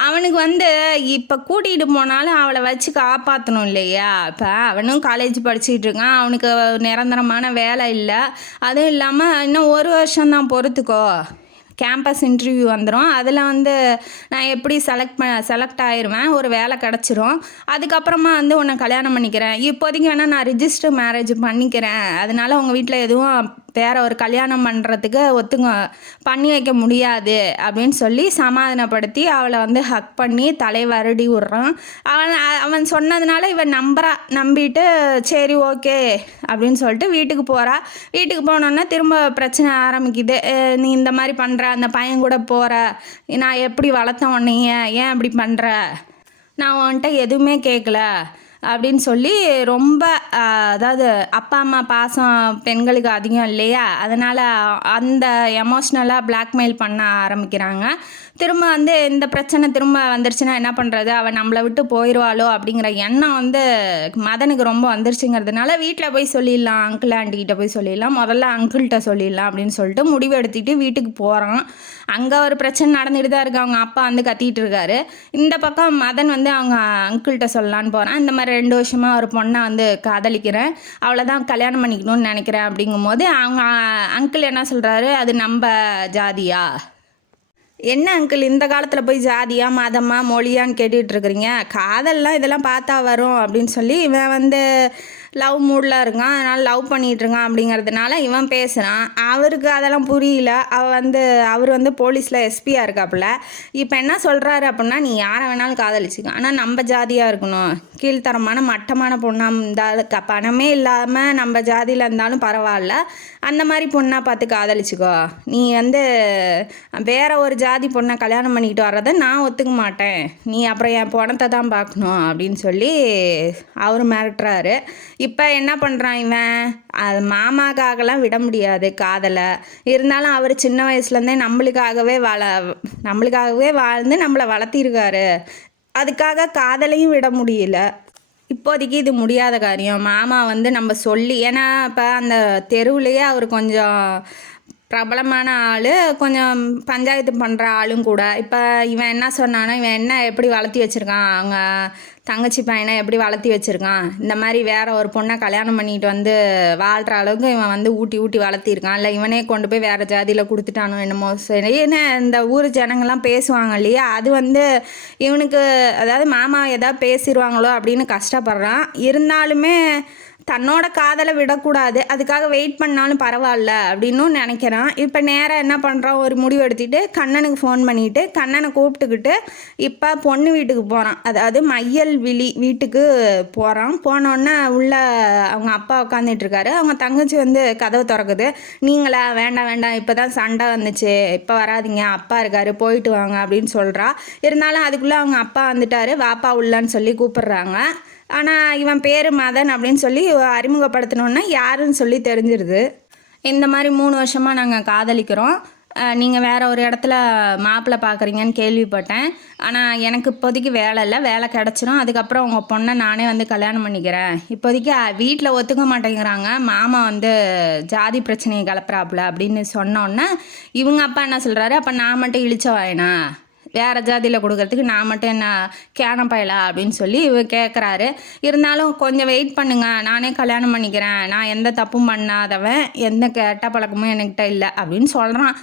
அவனுக்கு வந்து இப்போ கூட்டிகிட்டு போனாலும் அவளை வச்சு காப்பாற்றணும் இல்லையா. இப்போ அவனும் காலேஜ் படிச்சுட்டு இருக்கான், அவனுக்கு நிரந்தரமான வேலை இல்லை. அதுவும் இல்லாமல் இன்னும் 1 வருஷம்தான் பொறுத்துக்கோ, கேம்பஸ் இன்டர்வியூ வந்துடும். அதில் வந்து நான் எப்படி செலக்ட் ஆயிடுவேன், ஒரு வேலை கிடச்சிரும். அதுக்கப்புறமா வந்து உன்னை கல்யாணம் பண்ணிக்கிறேன், இப்போதைக்கு வேணால் நான் ரிஜிஸ்டர் மேரேஜ் பண்ணிக்கிறேன், அதனால் உங்கள் வீட்டில் எதுவும் வேற ஒரு கல்யாணம் பண்ணுறதுக்கு பண்ணி வைக்க முடியாது அப்படின்னு சொல்லி சமாதானப்படுத்தி அவளை வந்து ஹக் பண்ணி தலை வருடி விட்றான். அவன் சொன்னதுனால இவன் நம்பிட்டு சரி ஓகே அப்படின்னு சொல்லிட்டு வீட்டுக்கு போகிறா. வீட்டுக்கு போனோன்னா திரும்ப பிரச்சனை ஆரம்பிக்குது. நீ இந்த மாதிரி பண்ணுற, அந்த பையன் கூட போகிற, நான் எப்படி வளர்த்தேன் உன்னைய, ஏன் அப்படி பண்ணுற, நான் உன்கிட்ட எதுவுமே கேட்கல அப்படின்னு சொல்லி ரொம்ப அதாவது அப்பா அம்மா பாசம் பெண்களுக்கு அதிகம் இல்லையா, அதனால் அந்த எமோஷ்னலாக பிளாக்மெயில் பண்ண ஆரம்பிக்கிறாங்க. திரும்ப வந்து இந்த பிரச்சனை திரும்ப வந்துருச்சுன்னா என்ன பண்ணுறது, அவள் நம்மளை விட்டு போயிடுவாளோ அப்படிங்கிற எண்ணம் வந்து மதனுக்கு ரொம்ப வந்துருச்சுங்கிறதுனால வீட்டில் போய் சொல்லிடலாம், அங்கிள் ஆண்டிகிட்ட போய் சொல்லிடலாம், முதல்ல அங்கிள்கிட்ட சொல்லிடலாம் அப்படின்னு சொல்லிட்டு முடிவு எடுத்துகிட்டு வீட்டுக்கு போகிறான். அங்கே ஒரு பிரச்சனை நடந்துகிட்டு தான் இருக்குது. அவங்க அப்பா வந்து கத்திகிட்டு இருக்காரு. இந்த பக்கம் மதன் வந்து அவங்க அங்கிள்கிட்ட சொல்லலான்னு போகிறான். இந்த மாதிரி 2 வருஷமாக ஒரு பொண்ணை வந்து காதலிக்கிறேன், அவளை தான் கல்யாணம் பண்ணிக்கணும்னு நினைக்கிறேன் அப்படிங்கும்போது அவங்க அங்கிள் என்ன சொல்கிறாரு, அது நம்ம ஜாதியா, என்ன அங்கிள் இந்த காலத்தில் போய் ஜாதியா மதமா மொழியான்னு கேட்டுட்டு இருக்கிறீங்க, காதல்லாம் இதெல்லாம் பார்த்தா வரும் அப்படின்னு சொல்லி இவன் வந்து லவ் மூடில் இருக்கான், அதனால் லவ் பண்ணிகிட்ருக்கான் அப்படிங்கிறதுனால இவன் பேசுகிறான். அவருக்கு அதெல்லாம் புரியல. அவர் வந்து போலீஸில் எஸ்பியாக இருக்காப்புல. இப்போ என்ன சொல்கிறாரு அப்படின்னா, நீ யாரை வேணாலும் காதலிச்சிக்க, ஆனால் நம்ம ஜாதியாக இருக்கணும், கீழ்த்தரமான மட்டமான பொண்ணாக இருந்தாலும் பணமே இல்லாமல் நம்ம ஜாதியில் இருந்தாலும் பரவாயில்ல, அந்த மாதிரி பொண்ணாக பார்த்து காதலிச்சிக்கோ, நீ வந்து வேற ஒரு ஜாதி பொண்ணை கல்யாணம் பண்ணிக்கிட்டு வர்றதை நான் ஒத்துக்க மாட்டேன், நீ அப்புறம் என் பணத்தை தான் பார்க்கணும் அப்படின்னு சொல்லி அவர் மிரட்டுறாரு. இப்போ என்ன பண்ணுறான் இவன், அது மாமாக்காகலாம் விட முடியாது காதலை, இருந்தாலும் அவர் சின்ன வயசுலேருந்தே நம்மளுக்காகவே வாழ்ந்து நம்மளை வளர்த்திருக்காரு, அதுக்காக காதலையும் விட முடியல. இப்போதைக்கு இது முடியாத காரியம். மாமா வந்து நம்ம சொல்லி, ஏன்னா இப்போ அந்த தெருவுலேயே அவர் கொஞ்சம் பிரபலமான ஆள், கொஞ்சம் பஞ்சாயத்து பண்ணுற ஆளும் கூட. இப்போ இவன் என்ன சொன்னான்னா, இவன் என்ன எப்படி வளர்த்தி வச்சுருக்கான், அவங்க தங்கச்சி பையனை எப்படி வளர்த்தி வச்சுருக்கான், இந்த மாதிரி வேற ஒரு பொண்ணை கல்யாணம் பண்ணிட்டு வந்து வாழ்கிற அளவுக்கு இவன் வந்து ஊட்டி ஊட்டி வளர்த்திருக்கான், இல்லை இவனே கொண்டு போய் வேறு ஜாதியில் கொடுத்துட்டானோ என்னமோ சரின்னு இந்த ஊர் ஜனங்கள்லாம் பேசுவாங்க இல்லையா. அது வந்து இவனுக்கு, அதாவது மாமா ஏதாவது பேசிடுவாங்களோ அப்படின்னு கஷ்டப்படுறான். இருந்தாலுமே தன்னோட காதலை விடக்கூடாது, அதுக்காக வெயிட் பண்ணாலும் பரவாயில்ல அப்படின்னும் நினைக்கிறான். இப்போ நேராக என்ன பண்ணுறான், ஒரு முடிவு எடுத்துகிட்டு கண்ணனுக்கு ஃபோன் பண்ணிவிட்டு கண்ணனை கூப்பிட்டுக்கிட்டு இப்போ பொண்ணு வீட்டுக்கு போகிறான். அதாவது மையல் விழி வீட்டுக்கு போகிறான். போனோடனே உள்ள அவங்க அப்பா உட்காந்துட்ருக்காரு. அவங்க தங்கச்சி வந்து கதவை திறக்குது. நீங்களா, வேண்டாம் வேண்டாம், இப்போ தான் சண்டை வந்துச்சு, இப்போ வராதிங்க, அப்பா இருக்காரு, போயிட்டு வாங்க அப்படின்னு சொல்கிறா. இருந்தாலும் அதுக்குள்ளே அவங்க அப்பா வந்துட்டார், வாப்பா உள்ளன்னு சொல்லி கூப்பிட்றாங்க. ஆனால் இவன் பேர் மதன் அப்படின்னு சொல்லி அறிமுகப்படுத்தினோன்னா யாருன்னு சொல்லி தெரிஞ்சிருது. இந்த மாதிரி 3 வருஷமாக நாங்கள் காதலிக்கிறோம், நீங்கள் வேறு ஒரு இடத்துல மாப்பிள்ளை பார்க்குறீங்கன்னு கேள்விப்பட்டேன், ஆனால் எனக்கு இப்போதைக்கு வேலை இல்லை, வேலை கிடச்சிரும், அதுக்கப்புறம் உங்கள் பொண்ணை நானே வந்து கல்யாணம் பண்ணிக்கிறேன். இப்போதைக்கு வீட்டில் ஒத்துக்க மாட்டேங்கிறாங்க, மாமா வந்து ஜாதி பிரச்சனையை கிளப்புறாப்புல அப்படின்னு சொன்னோன்னே இவங்க அப்பா என்ன சொல்கிறாரு, அப்போ நான் மட்டும் இழிச்ச வாயினா, வேறு ஜாதியில் கொடுக்கறதுக்கு நான் மட்டும் என்ன கேன பயலா அப்படின்னு சொல்லி இவ கேட்குறாரு. இருந்தாலும் கொஞ்சம் வெயிட் பண்ணுங்க, நானே கல்யாணம் பண்ணிக்கிறேன், நான் எந்த தப்பும் பண்ணாதவன், எந்த கெட்ட பழக்கமும் என்கிட்ட இல்லை அப்படின்னு சொல்கிறான்.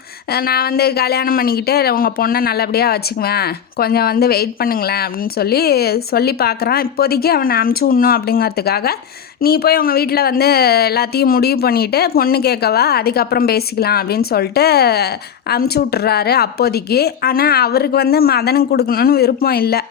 நான் வந்து கல்யாணம் பண்ணிக்கிட்டு உங்கள் பொண்ணை நல்லபடியாக வச்சுக்குவேன், கொஞ்சம் வந்து வெயிட் பண்ணுங்களேன் அப்படின்னு சொல்லி பார்க்குறான். இப்போதைக்கு அவனை அமுச்சு விடணும் அப்படிங்கிறதுக்காக, நீ போய் உங்கள் வீட்டில் வந்து எல்லாத்தையும் முடிவு பண்ணிவிட்டு பொண்ணு கேட்கவா, அதுக்கப்புறம் பேசிக்கலாம் அப்படின்னு சொல்லிட்டு அமுச்சு விட்டுறாரு அப்போதைக்கு. ஆனால் அவருக்கு வந்து மதனுக்கு கொடுக்கணும்னு விருப்பம் இல்லை.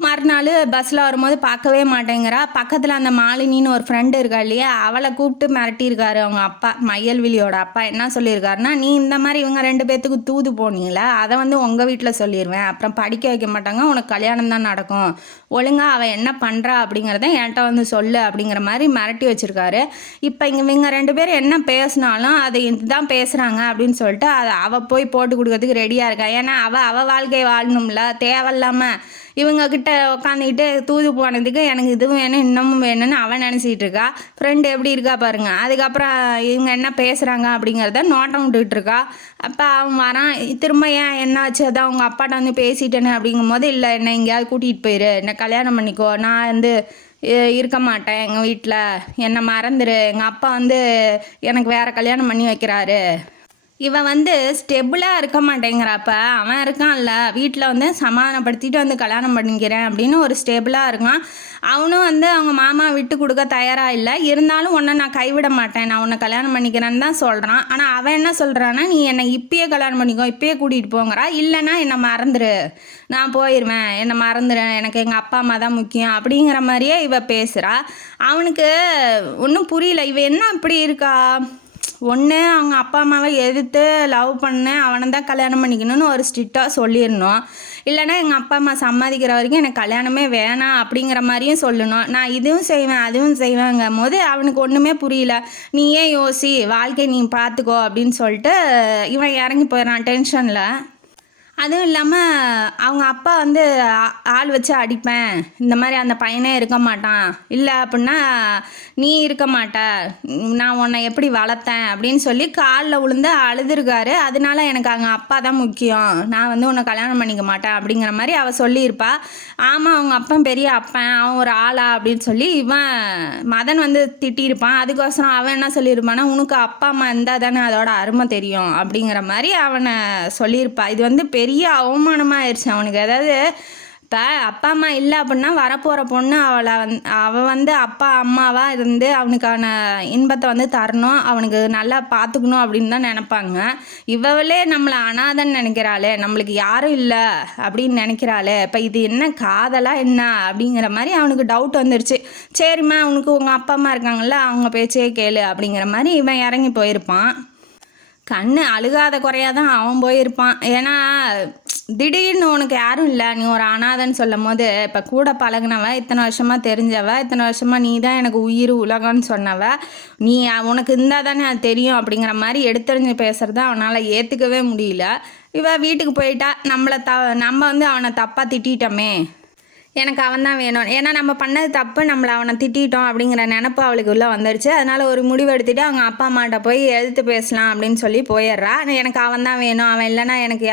மறுநாள் பஸ்ஸில் வரும்போது பார்க்கவே மாட்டேங்கிறா. பக்கத்தில் அந்த மாலினின்னு ஒரு ஃப்ரெண்டு இருக்கா இல்லையா, அவளை கூப்பிட்டு மிரட்டியிருக்காரு அவங்க அப்பா, மையல்விழியோட அப்பா. என்ன சொல்லியிருக்காருன்னா, நீ இந்த மாதிரி இவங்க 2 பேர்த்துக்கு தூது போனீங்களா, அதை வந்து உங்கள் வீட்டில் சொல்லிடுவேன், அப்புறம் படிக்க வைக்க மாட்டாங்க, உனக்கு கல்யாணம் தான் நடக்கும், ஒழுங்காக அவள் என்ன பண்ணுறா அப்படிங்கிறத என்கிட்ட வந்து சொல்லு அப்படிங்கிற மாதிரி மிரட்டி வச்சுருக்காரு. இப்போ இவங்க 2 பேர் என்ன பேசினாலும் அதை இதுதான் பேசுகிறாங்க அப்படின்னு சொல்லிட்டு அதை அவள் போய் போட்டு கொடுக்கறதுக்கு ரெடியாக இருக்கா. ஏன்னா அவள் வாழ்க்கையை வாழணும்ல, தேவையில்லாமல் இவங்கக்கிட்ட உட்காந்துக்கிட்டு தூது போனதுக்கு எனக்கு இது வேணும் இன்னமும் வேணும்னு அவன் நினச்சிக்கிட்டு இருக்கா. ஃப்ரெண்டு எப்படி இருக்கா பாருங்க. அதுக்கப்புறம் இவங்க என்ன பேசுகிறாங்க அப்படிங்கிறத நோட்டம் விட்டுக்கிட்டு இருக்கா. அப்போ அவன் வரான். திரும்ப ஏன் என்னாச்சு, அதான் அவங்க அப்பாட்ட வந்து பேசிட்டேன்னு அப்படிங்கும் போது, இல்லை என்னை எங்கேயாவது கூட்டிகிட்டு போயிரு, என்னை கல்யாணம் பண்ணிக்கோ, நான் வந்து இருக்க மாட்டேன் எங்கள் வீட்டில், என்னை மறந்துடு, எங்கள் அப்பா வந்து எனக்கு வேறு கல்யாணம் பண்ணி வைக்கிறாரு, இவன் வந்து ஸ்டெபிளாக இருக்க மாட்டேங்கிறப்ப அவன் இருக்கான்ல வீட்டில் வந்து சமாதானப்படுத்திட்டு வந்து கல்யாணம் பண்ணிக்கிறேன் அப்படின்னு ஒரு ஸ்டெபிளாக இருக்கான். அவனும் வந்து அவங்க மாமா விட்டு கொடுக்க தயாராக இல்லை. இருந்தாலும் உன்னை நான் கைவிட மாட்டேன், நான் உன்னை கல்யாணம் பண்ணிக்கிறேன்னு தான் சொல்கிறான். ஆனால் அவன் என்ன சொல்கிறான்னா, நீ என்னை இப்பயே கல்யாணம் பண்ணிக்கோ, இப்பயே கூட்டிகிட்டு போங்கிறா, இல்லைன்னா என்னை மறந்துடு, நான் போயிடுவேன், என்னை மறந்துடு, எனக்கு எங்கள் அப்பா அம்மா தான் முக்கியம் அப்படிங்கிற மாதிரியே இவ பேசுகிறா. அவனுக்கு ஒன்றும் புரியல, இவ என்ன இப்படி இருக்கா. ஒன்று அவங்க அப்பா அம்மாவை எதிர்த்து லவ் பண்ணேன், அவனை தான் கல்யாணம் பண்ணிக்கணும்னு ஒரு ஸ்ட்ரிக்டாக சொல்லிடணும், இல்லைனா எங்கள் அப்பா அம்மா சம்மதிக்கிற வரைக்கும் எனக்கு கல்யாணமே வேணாம் அப்படிங்கிற மாதிரியும் சொல்லணும். நான் இதுவும் செய்வேன் அதுவும் செய்வேங்கும் போது அவனுக்கு ஒன்றுமே புரியல. நீயே யோசி, வாழ்க்கை நீ பார்த்துக்கோ அப்படின்னு சொல்லிட்டு இவன் இறங்கி போயிடறான் டென்ஷனில். அதுவும் இல்லாமல் அவங்க அப்பா வந்து ஆள் வச்சு அடிப்பேன், இந்த மாதிரி அந்த பையனே இருக்க மாட்டான், இல்லை அப்படின்னா நீ இருக்க மாட்ட, நான் உன்னை எப்படி வளர்த்தேன் அப்படின்னு சொல்லி காலில் விழுந்து அழுதுருக்காரு. அதனால எனக்கு அவங்க அப்பா தான் முக்கியம், நான் வந்து உன்னை கல்யாணம் பண்ணிக்க மாட்டேன் அப்படிங்கிற மாதிரி அவள் சொல்லியிருப்பா. ஆமாம், அவங்க அப்பன் பெரிய அப்பன், அவன் ஒரு ஆளா அப்படின்னு சொல்லி இவன் மதன் வந்து திட்டியிருப்பான். அதுக்கோசரம் அவன் என்ன சொல்லியிருப்பான்னா, உனக்கு அப்பா அம்மா இருந்தால் தானே அதோட அருமை தெரியும் அப்படிங்கிற மாதிரி அவனை சொல்லியிருப்பா. இது வந்து பெரிய அவமானமாக ஆயிடுச்சு அவனுக்கு. அதாவது இப்போ அப்பா அம்மா இல்லை அப்படின்னா வரப்போகிற பொண்ணு அவள் வந்து அப்பா அம்மாவாக இருந்து அவனுக்கான இன்பத்தை வந்து தரணும், அவனுக்கு நல்லா பார்த்துக்கணும் அப்படின்னு தான் நினைப்பாங்க. இவளே நம்மளை அனாதன்னு நினைக்கிறாளே, நம்மளுக்கு யாரும் இல்லை அப்படின்னு நினைக்கிறாளே, இப்போ இது என்ன காதலா என்ன அப்படிங்கிற மாதிரி அவனுக்கு டவுட் வந்துடுச்சு. சரிம்மா, உனக்கு உங்கள் அப்பா அம்மா இருக்காங்கல்ல, அவங்க பேச்சே கேளு அப்படிங்கிற மாதிரி இவன் இறங்கி போயிருப்பான். கண்ணு அழுகாத குறையாக தான் அவன் போயிருப்பான். ஏன்னா திடீர்னு உனக்கு யாரும் இல்லை, நீ ஒரு அனாதன்னு சொல்லும் போது, இப்போ கூட பழகினவ, இத்தனை வருஷமாக தெரிஞ்சவ, இத்தனை வருஷமாக நீ தான் எனக்கு உயிர் உலகம்னு சொன்னவ, நீ உனக்கு இருந்தால் தானே அது தெரியும் அப்படிங்கிற மாதிரி எடுத்தறிஞ்சு பேசுகிறத அவனால் ஏற்றுக்கவே முடியல. இவ வீட்டுக்கு போயிட்டா, நம்ம வந்து அவனை தப்பாக திட்டோமே, எனக்கு அவன் தான் வேணும். ஏன்னா நம்ம பண்ணது தப்பு, நம்மளை அவனை திட்டிட்டோம் அப்படிங்கிற நினப்பு அவளுக்கு உள்ளே வந்துடுச்சு. அதனால் ஒரு முடிவு எடுத்துகிட்டு அவங்க அப்பா அம்மாட்ட போய் எதிர்த்து பேசலாம் அப்படின்னு சொல்லி போயிடுறா. எனக்கு அவன் தான் வேணும், அவன் இல்லைன்னா எனக்கு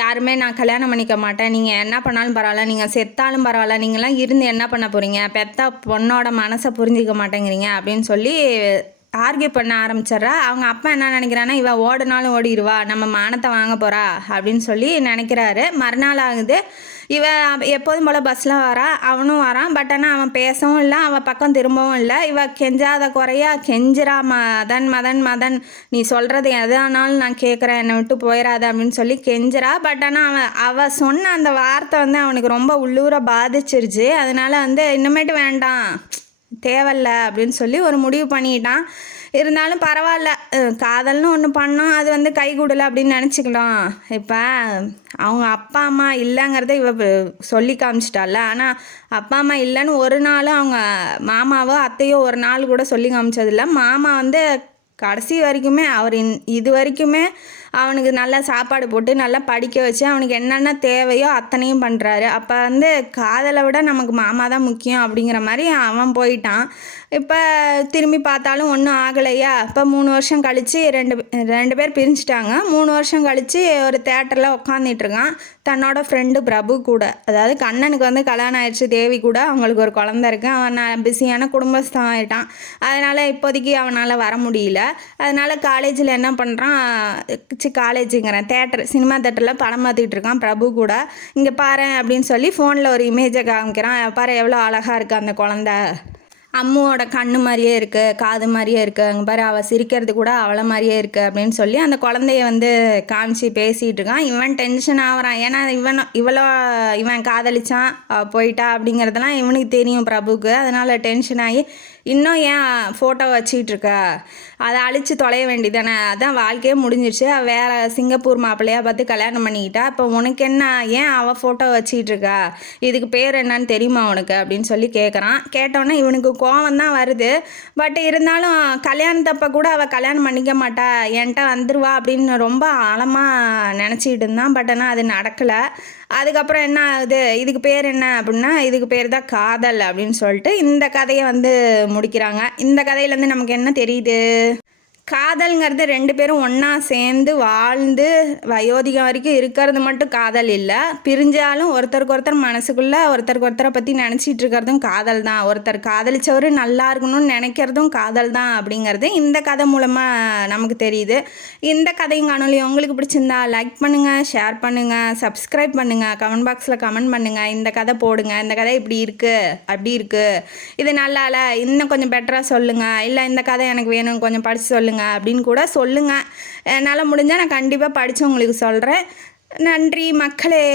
யாருமே நான் கல்யாணம் பண்ணிக்க மாட்டேன், நீங்கள் என்ன பண்ணாலும் பரவாயில்ல, நீங்கள் செத்தாலும் பரவாயில்ல, நீங்களாம் இருந்து என்ன பண்ண போகிறீங்க, பெத்த பொண்ணோட மனசை புரிஞ்சிக்க மாட்டேங்கிறீங்க அப்படின்னு சொல்லி ஆர்கியூ பண்ண ஆரம்பிச்சிட்றா. அவங்க அப்பா என்ன நினைக்கிறான்னா, இவ ஓடினாலும் ஓடிடுவா, நம்ம மானத்தை வாங்க போகிறா அப்படின்னு சொல்லி நினைக்கிறாரு. மறுநாள் ஆகுது. இவ எப்போதும் போல் பஸ்ஸில் வரா, அவனும் வரான். பட் ஆனால் அவன் பேசவும் இல்லை, அவன் பக்கம் திரும்பவும் இல்லை. இவ கெஞ்சாத குறையா கெஞ்சிரா, மதன் மதன் மதன் நீ சொல்கிறது எதானாலும் நான் கேட்குறேன், என்னை விட்டு போயிடாத அப்படின்னு சொல்லி கெஞ்சிரா. பட் ஆனால் அவள் சொன்ன அந்த வார்த்தை அவனுக்கு ரொம்ப உள்ளூர பாதிச்சிருச்சு. அதனால் இன்னமேட்டு வேண்டாம், தேவையில்ல அப்படின்னு சொல்லி ஒரு முடிவு பண்ணிட்டான். இருந்தாலும் பரவாயில்ல, காதல்னு ஒன்று பண்ணோம், அது கை கூடலை அப்படின்னு நினச்சிக்கலாம். இப்போ அவங்க அப்பா அம்மா இல்லைங்கிறத இவ சொல்லி காமிச்சிட்டால. ஆனால் அப்பா அம்மா இல்லைன்னு ஒரு நாளும் அவங்க மாமாவோ அத்தையோ ஒரு நாள் கூட சொல்லி காமிச்சதில்ல. மாமா கடைசி வரைக்குமே அவர் இது வரைக்குமே அவனுக்கு நல்லா சாப்பாடு போட்டு நல்லா படிக்க வச்சு அவனுக்கு என்னென்ன தேவையோ அத்தனையும் பண்ணுறாரு. அப்போ காதலை விட நமக்கு மாமா தான் முக்கியம் அப்படிங்கிற மாதிரி அவன் போயிட்டான். இப்போ திரும்பி பார்த்தாலும் ஒன்றும் ஆகலையா. இப்போ 3 வருஷம் கழித்து ரெண்டு பேர் பிரிஞ்சுட்டாங்க. 3 வருஷம் கழித்து ஒரு தேட்டரில் உட்காந்துட்ருக்கான் தன்னோட ஃப்ரெண்டு பிரபு கூட. அதாவது கண்ணனுக்கு கல்யாணம் ஆயிடுச்சு, தேவி கூட அவங்களுக்கு ஒரு குழந்தை இருக்குது. அவன் பிஸியான குடும்பஸ்தான் ஆகிட்டான். அதனால் இப்போதைக்கு அவனால் வர முடியல. அதனால் காலேஜில் என்ன பண்ணுறான், காலேஜுங்கிறேன் தேட்டர் சினிமா தேட்டரில் படம் பார்த்துக்கிட்டு இருக்கான் பிரபு கூட. இங்கே பாரு அப்படின்னு சொல்லி ஃபோனில் ஒரு இமேஜை காமிக்கிறான். பாரு எவ்வளோ அழகாக இருக்குது அந்த குழந்த, அம்முவோட கண்ணு மாதிரியே இருக்குது, காது மாதிரியே இருக்குது, அங்கே பாரு அவள் சிரிக்கிறது கூட அவளை மாதிரியே இருக்குது அப்படின்னு சொல்லி அந்த குழந்தைய காமிச்சு பேசிகிட்டு இருக்கான். இவன் டென்ஷன் ஆகிறான். ஏன்னா இவன் காதலிச்சான், போயிட்டா அப்படிங்கிறதெல்லாம் இவனுக்கு தெரியும் பிரபுக்கு. அதனால் டென்ஷன் ஆகி இன்னும் ஏன் ஃபோட்டோ வச்சிட்ருக்க, அதை அழித்து தொலைய வேண்டியதானே, அதான் வாழ்க்கையே முடிஞ்சிடுச்சு, வேறு சிங்கப்பூர் மாப்பிள்ளையாக பார்த்து கல்யாணம் பண்ணிக்கிட்டா, இப்போ உனக்கு என்ன, ஏன் அவள் ஃபோட்டோ வச்சிட்ருக்கா, இதுக்கு பேர் என்னன்னு தெரியுமா உனக்கு அப்படின்னு சொல்லி கேட்குறான். கேட்டோன்னே இவனுக்கு கோவம் தான் வருது. பட் இருந்தாலும் கல்யாணத்தப்போ கூட அவள் கல்யாணம் பண்ணிக்க மாட்டா, என்கிட்ட வந்துடுவா அப்படின்னு ரொம்ப ஆழமாக நினச்சிக்கிட்டு இருந்தான். பட் ஆனால் அது நடக்கலை. அதுக்கப்புறம் என்ன ஆகுது, இதுக்கு பேர் என்ன அப்படின்னா, இதுக்கு பேர் தான் காதல் அப்படின்னு சொல்லிட்டு இந்த கதையை முடிக்கிறாங்க. இந்த கதையிலேருந்து நமக்கு என்ன தெரியுது, காதல்ங்கிறது 2 பேரும் ஒன்றா சேர்ந்து வாழ்ந்து வயோதிகம் வரைக்கும் இருக்கிறது மட்டும் காதல் இல்லை. பிரிஞ்சாலும் ஒருத்தருக்கு ஒருத்தர் மனசுக்குள்ளே ஒருத்தருக்கு ஒருத்தரை பற்றி நினச்சிட்டு இருக்கிறதும் காதல் தான். ஒருத்தர் காதலிச்சவர் நல்லா இருக்கணும்னு நினைக்கிறதும் காதல் தான் அப்படிங்கிறது இந்த கதை மூலமாக நமக்கு தெரியுது. இந்த கதையும் காணொலி உங்களுக்கு பிடிச்சிருந்தா லைக் பண்ணுங்கள், ஷேர் பண்ணுங்கள், சப்ஸ்கிரைப் பண்ணுங்கள், கமெண்ட் பாக்ஸில் கமெண்ட் பண்ணுங்கள். இந்த கதை போடுங்க, இந்த கதை இப்படி இருக்குது அப்படி இருக்குது, இது நல்லா இல்லை, இன்னும் கொஞ்சம் பெட்டராக சொல்லுங்கள், இல்லை இந்த கதை எனக்கு வேணும் கொஞ்சம் படித்து சொல்லுங்கள் அப்படின்னு கூட சொல்லுங்கள். என்னால் முடிஞ்சால் நான் கண்டிப்பாக படித்து உங்களுக்கு சொல்கிறேன். நன்றி மக்களே.